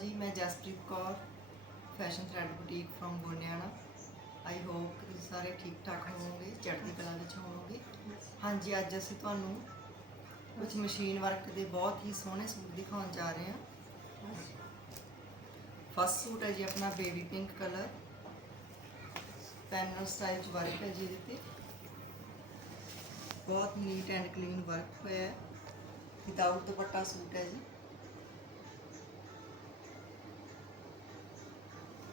ਜੀ, ਮੈਂ Jaspreet Kaur fashion thread boutique firm Goniana I hope ਤੁਸੀਂ ਸਾਰੇ ਠੀਕ ਠਾਕ ਹੋਵੋਗੇ, ਚੜ੍ਹਦੀ ਕਲਾ ਵਿੱਚ ਹੋਵੋਗੇ। ਹਾਂਜੀ, ਅੱਜ ਅਸੀਂ ਤੁਹਾਨੂੰ ਕੁਝ ਮਸ਼ੀਨ ਵਰਕ ਦੇ ਬਹੁਤ ਹੀ ਸੋਹਣੇ ਸੂਟ ਦਿਖਾਉਣ ਜਾ ਰਹੇ ਹਾਂ। ਫਸਟ ਸੂਟ ਹੈ ਜੀ ਆਪਣਾ baby pink colour panel style ਚ ਵਰਕ ਹੈ ਜੀ ਇਹਦੇ ਤੇ। ਬਹੁਤ ਨੀਟ ਐਂਡ ਕਲੀਨ ਵਰਕ ਹੋਇਆ ਹੈ। ਵਿਦਆਊਟ ਦੁਪੱਟਾ ਸੂਟ ਹੈ ਜੀ।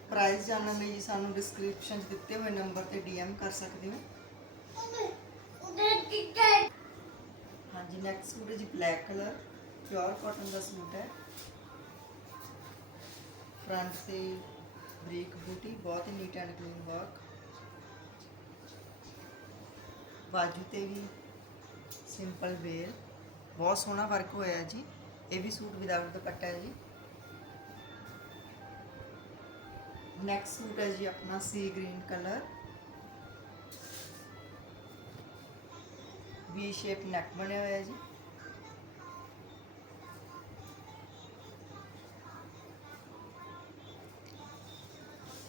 ਪ੍ਰਾਈਸ ਜਾਣਨ ਲਈ ਸਾਨੂੰ ਡਿਸਕ੍ਰਿਪਸ਼ਨ 'ਚ ਦਿੱਤੇ ਹੋਏ ਨੰਬਰ ਤੇ ਡੀਐਮ ਕਰ ਸਕਦੇ ਹੋ। ਹਾਂਜੀ ਨੈਕਸਟ ਸੂਟ ਹੈ ਜੀ ਬਲੈਕ ਕਲਰ ਪਿਓਰ ਕਾਟਨ ਦਾ ਸੂਟ ਹੈ। ਫਰੰਟ ਤੇ ਬਰੀਕ ਬੂਟੀ ਬਹੁਤ ਹੀ ਨੀਟ ਐਂਡ ਕਲੀਨ ਵਰਕ ਬਾਜੂ ਤੇ ਵੀ ਸਿੰਪਲ ਵੇਲ ਬਹੁਤ ਸੋਹਣਾ ਵਰਕ ਹੋਇਆ ਜੀ। ਇਹ ਵੀ ਸੂਟ ਵਿਦਆਊਟ ਦੁਪੱਟਾ ਹੈ ਜੀ। ਨੈਕਸਟ ਸੂਟ ਹੈ ਜੀ ਆਪਣਾ sea green colour V shape neck ਬਣਿਆ ਹੋਇਆ ਹੈ ਜੀ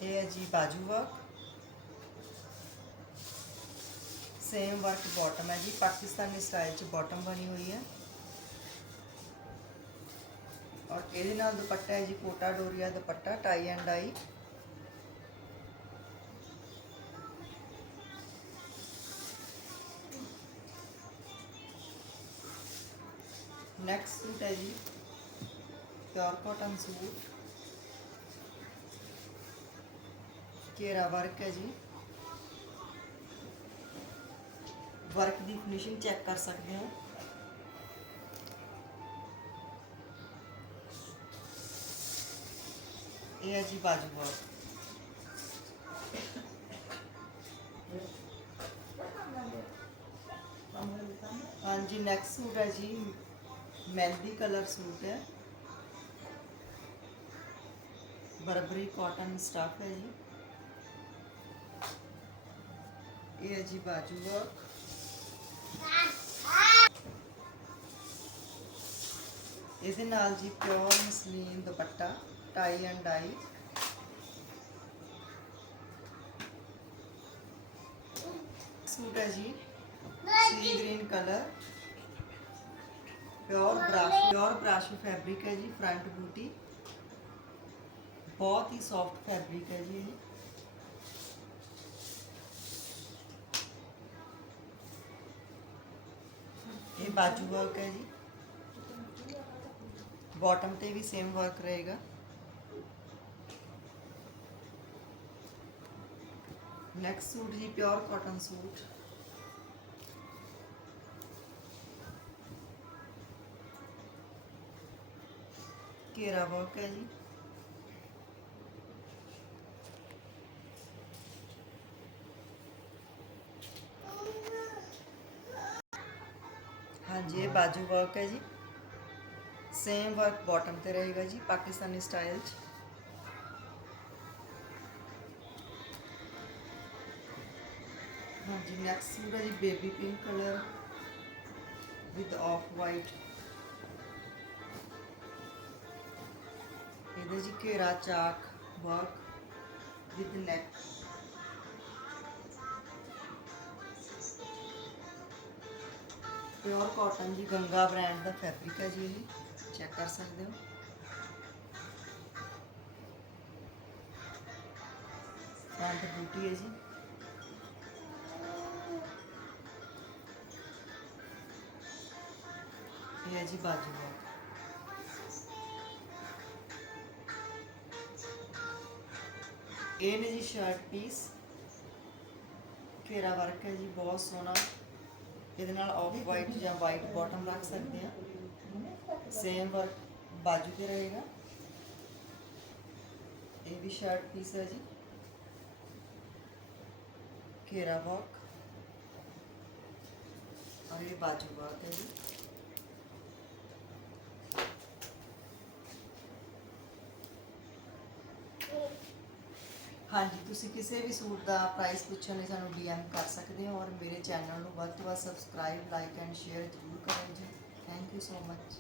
ਇਹ ਹੈ ਜੀ ਬਾਜੂ ਵਰਕ ਸੇਮ ਵਰਕ ਬਾਟਮ ਹੈ ਜੀ ਪਾਕਿਸਤਾਨੀ ਸਟਾਈਲ ਚ ਬਾਟਮ ਬਣੀ ਹੋਈ ਹੈ ਔਰ ਇਹਦੇ ਨਾਲ ਦੁਪੱਟਾ ਹੈ ਜੀ quota ਡੋਰੀਆ dupatta tie and dye black suit है जी प्योर कॉटन सूट घेरा वर्क है जी. वर्क की फिनिशिंग चेक कर सकते हैं. यह है जी बाजू वर्क हाँ जी नैक्सट सूट है जी. ਮਹਿੰਦੀ ਕਲਰ ਸੂਟ ਹੈ ਬਰਬਰੀ ਕਾਟਨ ਸਟਾਫ ਹੈ ਜੀ ਇਹ ਹੈ ਜੀ ਬਾਜੂ ਵਰਕ ਇਹਦੇ ਨਾਲ ਜੀ pure muslin dupatta tie and dye suit ਹੈ ਜੀ ਸੀ green colour pure brasso pure brasso fabric है जी, फ्रंट बूटी बहुत ही सॉफ्ट फैब्रिक है जी ये। ये बाजू वर्क है जी। बॉटम पे भी सेम वर्क रहेगा। नेक्स्ट सूट जी प्योर कॉटन सूट घेरा वर्क है जी। हाँ जी बाजू वर्क है जी। सेम वर्क बॉटम पे रहेगा जी, पाकिस्तानी स्टाइल हाँ जी नेक्स्ट सूट है जी baby pink colour with off white white ਇਹਦੇ ਜੀ ਘੇਰਾ, ਚਾਕ work with neck pure cotton ਜੀ ਗੰਗਾ ਬ੍ਰਾਂਡ ਦਾ ਫੈਬਰਿਕ ਹੈ ਜੀ ਇਹ। ਚੈੱਕ ਕਰ ਸਕਦੇ ਹੋ। ਫਰੰਟ ਬੂਟੀ ਹੈ ਜੀ। ਇਹ ਹੈ ਜੀ ਬਾਜੂ ਵਰਕ ਇਹ ਨੇ ਜੀ ਸ਼ਰਟ ਪੀਸ ਘੇਰਾ ਵਰਕ ਹੈ ਜੀ ਬਹੁਤ ਸੋਹਣਾ ਇਹਦੇ ਨਾਲ ਆਫ ਵਾਈਟ ਜਾਂ ਵਾਈਟ ਬਾਟਮ ਰੱਖ ਸਕਦੇ ਆ ਸੇਮ ਵਰਕ ਬਾਜੂ ਤੇ ਰਹੇਗਾ ਇਹ ਵੀ ਸ਼ਰਟ ਪੀਸ ਹੈ ਜੀ ਘੇਰਾ ਵਰਕ और ये बाजू वर्क है जी ਹਾਂਜੀ ਤੁਸੀਂ ਕਿਸੇ ਵੀ ਸੂਟ ਦਾ ਪ੍ਰਾਈਸ ਪੁੱਛਣ ਲਈ ਸਾਨੂੰ ਡੀਐਮ ਕਰ ਸਕਦੇ ਹੋ ਔਰ ਮੇਰੇ ਚੈਨਲ ਨੂੰ ਵੱਧ ਤੋਂ ਵੱਧ ਸਬਸਕ੍ਰਾਈਬ ਲਾਈਕ ਐਂਡ ਸ਼ੇਅਰ ਜ਼ਰੂਰ ਕਰਿਓ ਜੀ ਥੈਂਕ ਯੂ ਸੋ ਮਚ